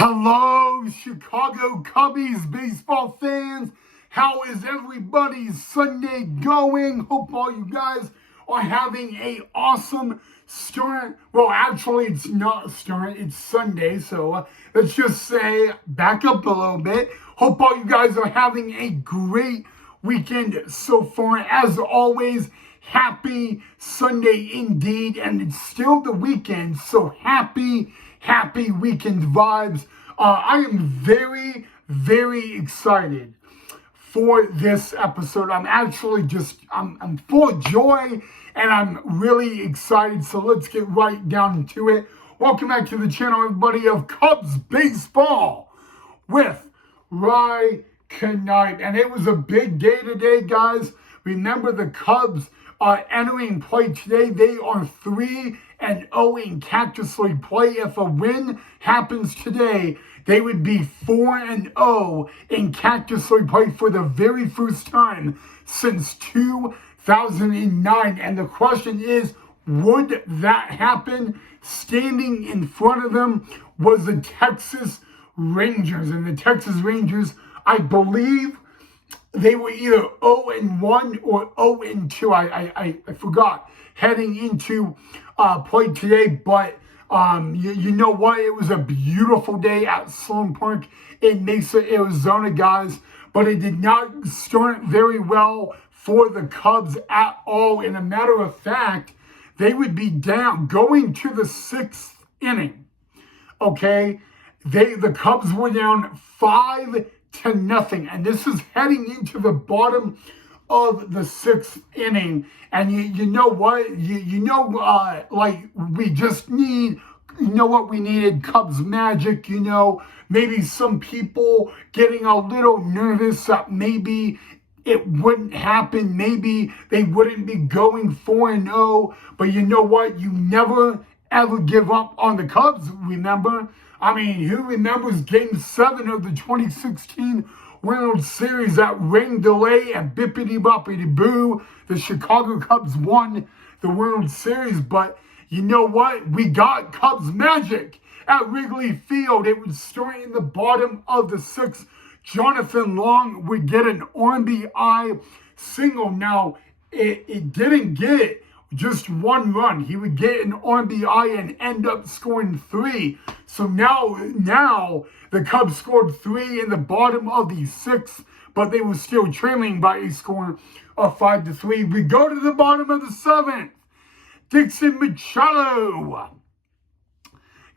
Hello, Chicago Cubbies baseball fans. How is everybody's Sunday going? Hope all you guys are having a awesome start. Well, actually, it's not start. It's Sunday, so let's just say back up a little bit. Hope all you guys are having a great weekend so far. As always, happy Sunday indeed, and it's still the weekend, so happy weekend vibes. I am very excited for this episode. I'm full of joy and I'm really excited. So let's get right down into it. Welcome back to the channel, everybody, of Cubs Baseball with Ry Knight. And it was a big day today, guys. Remember, the Cubs are entering play today. They are 3-0 in Cactus League play. If a win happens today, they would be 4-0 in Cactus League play for the very first time since 2009. And the question is, would that happen? Standing in front of them was the Texas Rangers. And the Texas Rangers, I believe, they were either 0-1 or 0-2. I forgot heading into play today, but you know what? It was a beautiful day at Sloan Park in Mesa, Arizona, guys. But it did not start very well for the Cubs at all. In a matter of fact, they would be down going to the 6th inning. Okay, the Cubs were down 5-0, and this is heading into the bottom of the 6th inning. And you know what? Like, we just need, you know what we needed? Cubs magic. Maybe some people getting a little nervous that maybe it wouldn't happen. Maybe they wouldn't be going 4-0. But you know what? You never ever give up on the Cubs, remember? I mean, who remembers Game 7 of the 2016 World Series? That rain delay and bippity-boppity-boo. The Chicago Cubs won the World Series. But you know what? We got Cubs magic at Wrigley Field. It would start in the bottom of the 6th. Jonathan Long would get an RBI single. Now, it didn't get just one run. He would get an RBI and end up scoring 3. So now the Cubs scored 3 in the bottom of the 6th, but they were still trailing by a score of 5-3. We go to the bottom of the 7th. Dixon Machado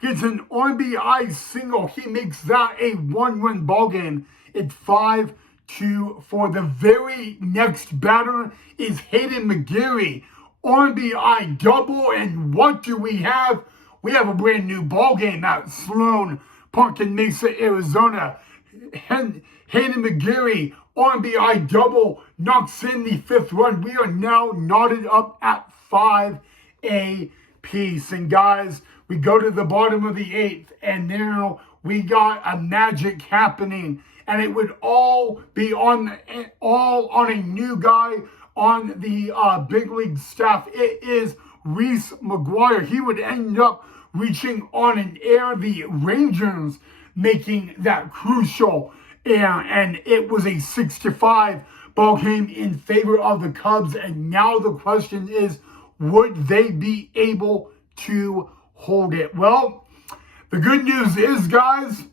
gets an RBI single. He makes that a 1-run ball game. It's 5-2 for the very next batter is Hayden McGeary. RBI double, and what do we have? We have a brand new ball game at Sloan Park in Mesa, Arizona. Hayden McGeary, RBI double, knocks in the 5th run. We are now knotted up at 5 apiece. And guys, we go to the bottom of the 8th, and now we got a magic happening. And it would all be on a new guy on the big league staff. It is Reese McGuire. He would end up reaching on an air. The Rangers making that crucial air, and it was a 6-5 ball game in favor of the Cubs. And now the question is, would they be able to hold it? Well, the good news is, guys,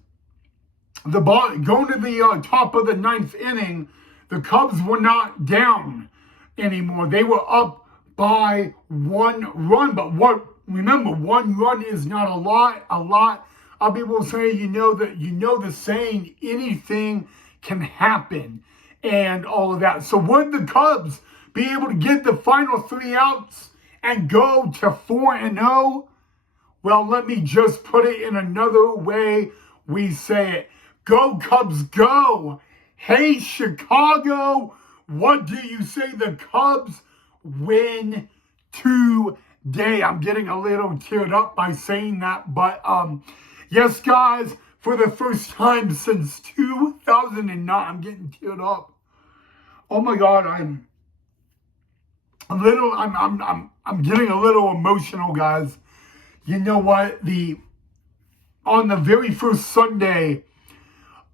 the ball going to the top of the 9th inning, the Cubs were not down anymore. They were up by 1 run. But remember, 1 run is not a lot. I'll be able to say, the saying, anything can happen and all of that. So would the Cubs be able to get the final 3 outs and go to 4-0? Well, let me just put it in another way we say it. Go Cubs, go! Hey, Chicago, what do you say? The Cubs win today. I'm getting a little teared up by saying that, but yes, guys, for the first time since 2009, I'm getting teared up. Oh my God, I'm getting a little emotional, guys. You know what? on the very first Sunday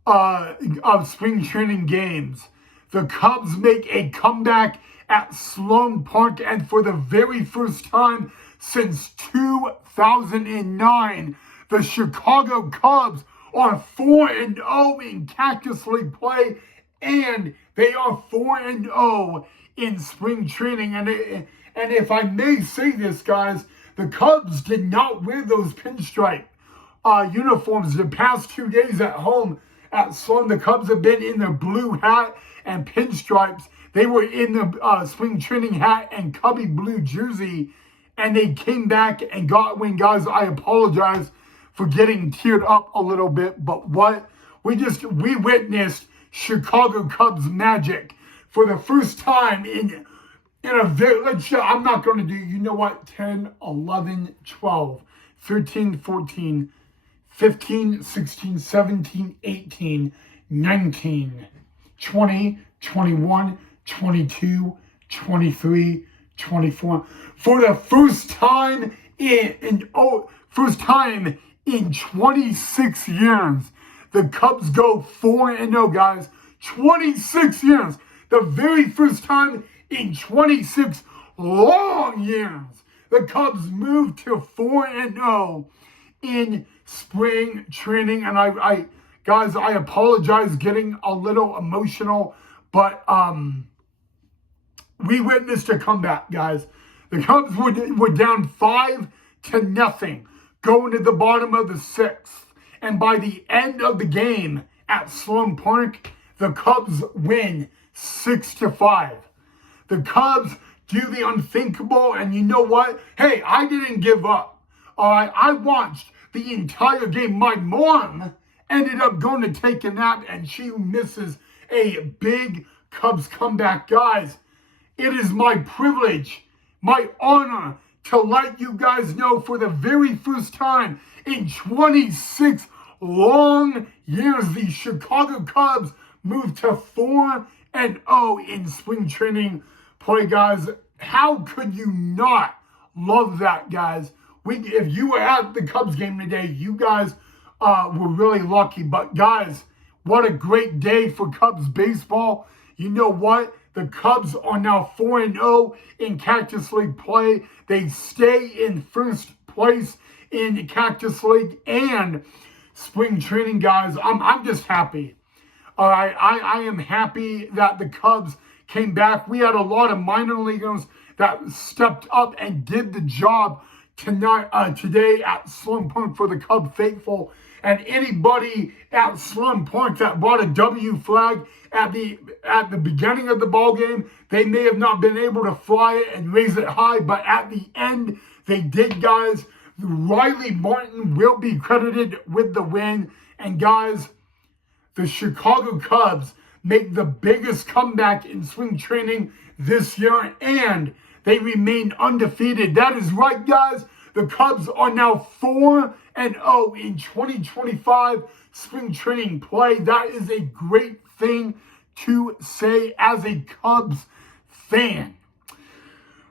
of spring training games, the Cubs make a comeback at Sloan Park, and for the very first time since 2009, the Chicago Cubs are 4-0 in Cactus League play, and they are 4-0 in spring training. And if I may say this, guys, the Cubs did not wear those pinstripe uniforms the past 2 days at home at Sloan. The Cubs have been in their blue hat and pinstripes. They were in the spring training hat and Cubby blue jersey, and they came back and got a win. Guys, I apologize for getting teared up a little bit, but what? We witnessed Chicago Cubs magic for the first time in a very, I'm not going to do, you know what, 10, 11, 12, 13, 14, 15, 16, 17, 18, 19, 20, 21, 22, 23, 24. For the first time in 26 years, the Cubs go 4-0, guys. 26 years. The very first time in 26 long years, the Cubs moved to 4-0 in spring training. And I guys, I apologize getting a little emotional, but we witnessed a comeback, guys. The Cubs were down 5-0 going to the bottom of the sixth. And by the end of the game at Sloan Park, the Cubs win 6-5. The Cubs do the unthinkable, and you know what? Hey, I didn't give up. All right, I watched the entire game. My mom ended up going to take a nap, and she misses a big Cubs comeback. Guys, it is my privilege, my honor to let you guys know for the very first time in 26 long years, the Chicago Cubs moved to 4-0 in spring training play, guys. How could you not love that, guys? If you were at the Cubs game today, you guys were really lucky. But guys, what a great day for Cubs baseball. You know what? The Cubs are now 4-0 in Cactus League play. They stay in first place in Cactus League and spring training, guys. I'm just happy. All right, I am happy that the Cubs came back. We had a lot of minor leaguers that stepped up and did the job today at Sloan Park for the Cub faithful. And anybody at Sloan Park that brought a W flag at the beginning of the ball game, they may have not been able to fly it and raise it high, but at the end they did, guys. Riley Martin will be credited with the win. And guys, the Chicago Cubs make the biggest comeback in spring training this year, and they remain undefeated. That is right, guys. The Cubs are now 4-0 in 2025 spring training play. That is a great thing to say as a Cubs fan.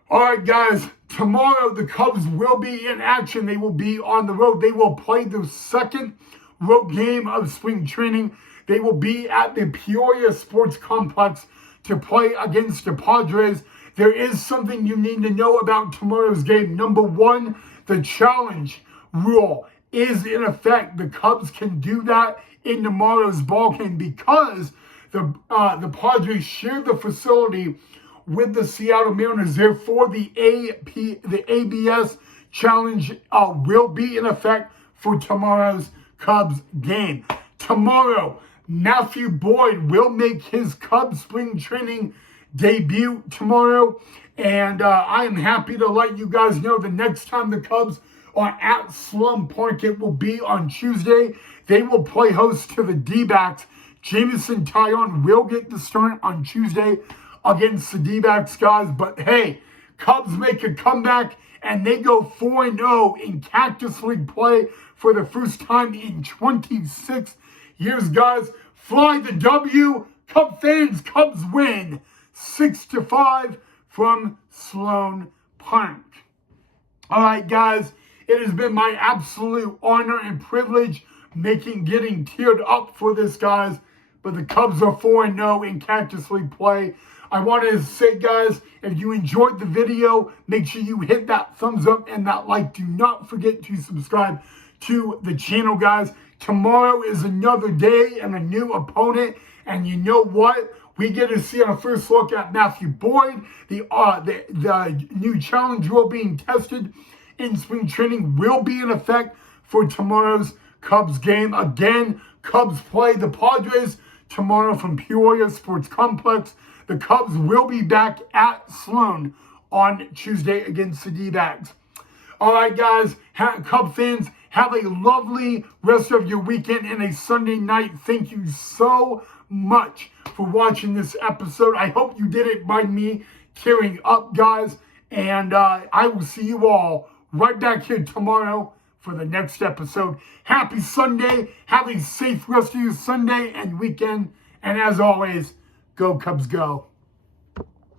All right, guys, tomorrow the Cubs will be in action. They will be on the road. They will play their second road game of spring training. They will be at the Peoria Sports Complex to play against the Padres. There is something you need to know about tomorrow's game. Number one, the challenge rule is in effect. The Cubs can do that in tomorrow's ball game because the Padres share the facility with the Seattle Mariners. Therefore, the ABS challenge will be in effect for tomorrow's Cubs game. Tomorrow, Matthew Boyd will make his Cubs spring training debut tomorrow. And I am happy to let you guys know the next time the Cubs are at Sloan Park, it will be on Tuesday. They will play host to the D-backs. Jameson Taillon will get the start on Tuesday against the D-backs, guys. But hey, Cubs make a comeback and they go 4-0 in Cactus League play for the first time in 26 years, guys. Fly the W. Cub fans, Cubs win 6-5 from Sloan Park. All right, guys, It has been my absolute honor and privilege getting teared up for this, guys. But the Cubs are 4-0 in Cactus League play. I want to say, guys, if you enjoyed the video, make sure you hit that thumbs up and that like. Do not forget to subscribe to the channel, guys. Tomorrow is another day and a new opponent. And you know what? We get to see our first look at Matthew Boyd. The new challenge rule being tested in spring training will be in effect for tomorrow's Cubs game. Again, Cubs play the Padres tomorrow from Peoria Sports Complex. The Cubs will be back at Sloan on Tuesday against the D-backs. All right, guys, Cub fans, have a lovely rest of your weekend and a Sunday night. Thank you so much for watching this episode. I hope you didn't mind me tearing up, guys. And I will see you all right back here tomorrow for the next episode. Happy Sunday. Have a safe rest of your Sunday and weekend. And as always, go Cubs go.